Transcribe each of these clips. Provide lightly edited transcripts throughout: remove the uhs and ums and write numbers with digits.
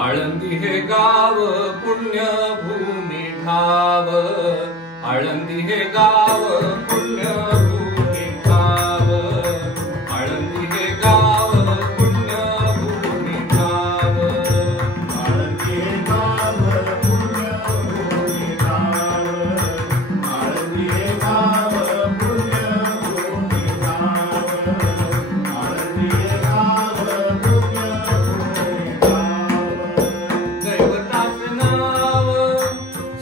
आळंदी हे गाव पुण्यभूमी ठाव, आळंदी हे गाव पुण्यभूमी ठाव, आळंदी हे गाव पुण्यभूमी ठाव, आळंदी हे गाव पुण्यभूमी ठाव, आळंदी हे गाव पुण्यभूमी ठाव, आळंदी हे गाव पुण्यभूमी ठाव. दैवताचे नाव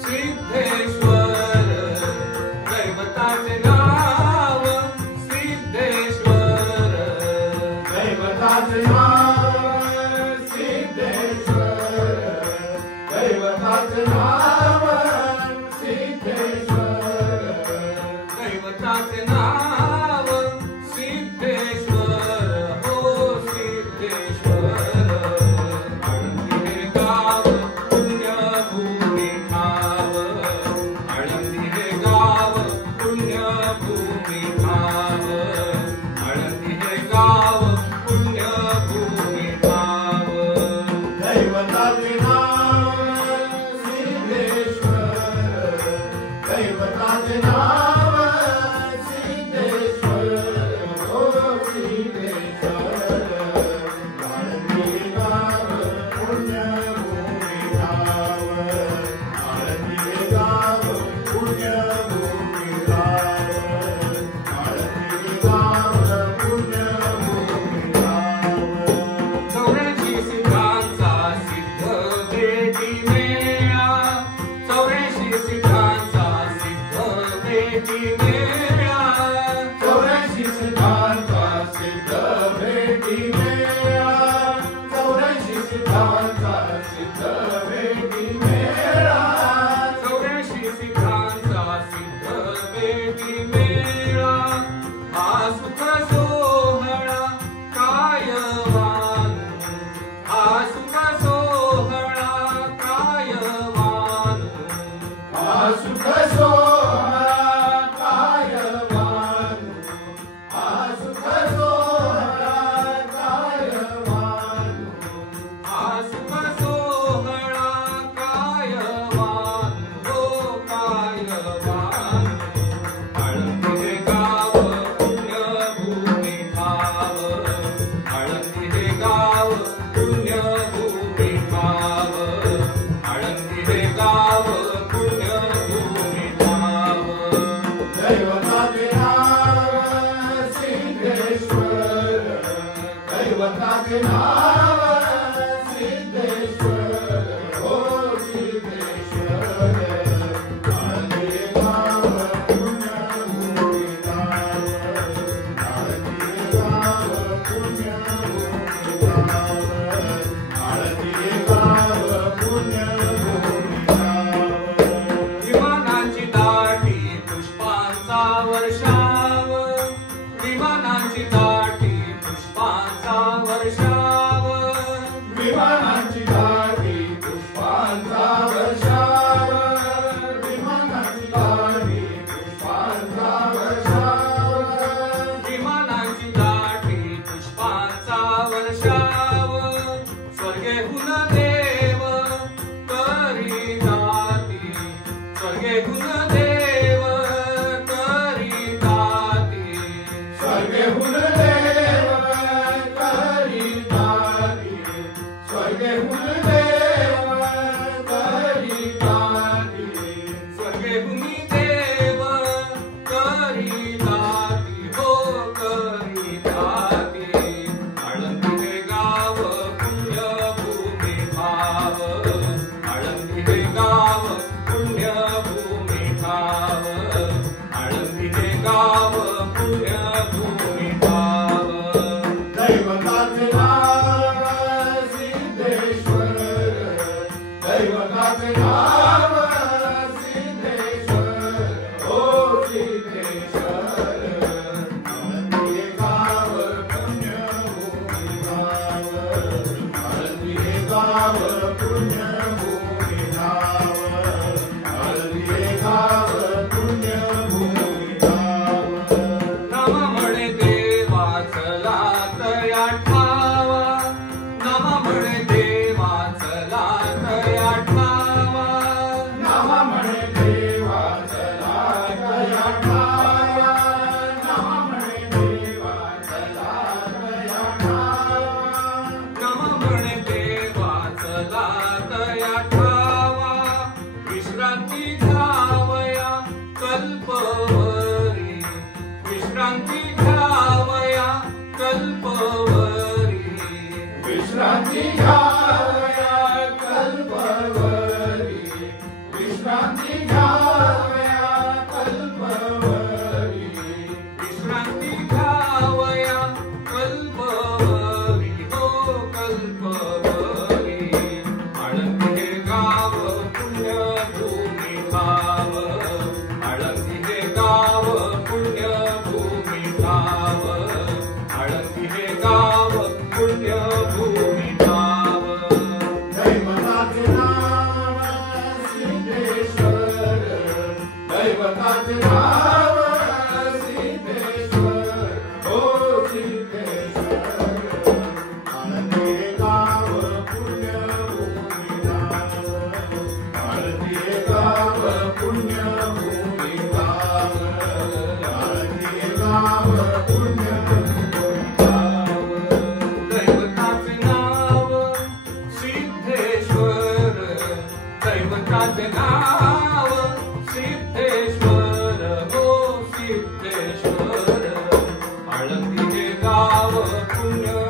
सिद्धेश्वर, दैवताचे नाव सिद्धेश्वर, दैवताचे नाव सिद्धेश्वर, दैवताचे नाव सिद्धेश्वर, दैवताचे नाव सिद्धेश्वर, हो सिद्धेश्वर. आळंदी हे गाव पुण्यभूमी ठाव, आळंदी हे गाव पुण्यभूमी ठाव, आळंदी हे गाव पुण्यभूमी ठाव. दैवताचे नाव सिद्धेश्वर, दैवताचे नाव सिद्धेश्वर, हो सिद्धेश्वर. आळंदी हे गाव पुण्यभूमी ठाव, आळंदी हे गाव पुण्यभूमी ठाव, आळंदी हे गाव पुण्यभूमी ठाव. 84 सिद्धांचा सिद्ध भेटी मेळा, 84 सिद्धांचा सिद्ध भेटी मेळा, 84 सिद्धांचा सिद्ध भेटी मेळा, 84 सिद्धांचा सिद्ध भेटी मेळा, 84 सिद्धांचा सिद्ध भेटी मेळा. हा सुख सोहळा काय मानू, हा सुख सोहळा काय मानू, हा सुख सोहळा काय मानू, हा सुख सोहळा काय मानू. हा सुख सोहळा काय मानू, हो काय मानू. आळंदी हे गाव पुण्यभूमी ठाव, आळंदी हे गाव पुण्यभूमी ठाव, आळंदी हे गाव पुण्यभूमी ठाव. दैवताचे नाव सिद्धेश्वर, दैवताचे नाव सिद्धेश्वर, हो सिद्धेश्वर. आळंदी हे गाव पुण्यभूमी ठाव, आळंदी हे गाव पुण्यभूमी ठाव, आळंदी हे गाव पुण्यभूमी ठाव. विमानाची दाटी पुष्पांचा वर्षाव, विमानाची दाटी पुष्पांचा वर्षाव, विमानाची दाटी पुष्पांचा वर्षाव, विमानाची दाटी पुष्पांचा वर्षाव, विमानाची दाटी पुष्पांचा वर्षाव. स्वर्गेहून देव करी दाती, स्वर्गेहून देव करी दाती, स्वर्गेहून देव करी दाती, स्वर्गेहून देव करी दाती. स्वर्गेहून देव करी दाती, हो करी दाती. आळंदी हे गाव पुण्यभूमी ठाव, आळंदी हे गाव पुण्यभूमी ठाव, आळंदी हे गाव पुण्यभूमी ठाव. दैवताचे नाव सिद्धेश्वर, दैवताचे नाव सिद्धेश्वर, हो सिद्धेश्वर. आळंदी हे गाव पुण्यभूमी ठाव, आळंदी हे गाव पुण्यभूमी ठाव, आळंदी हे गाव पुण्यभूमी ठाव. नाम म्हणे देवाचला तया ठाव, गाव पुण्य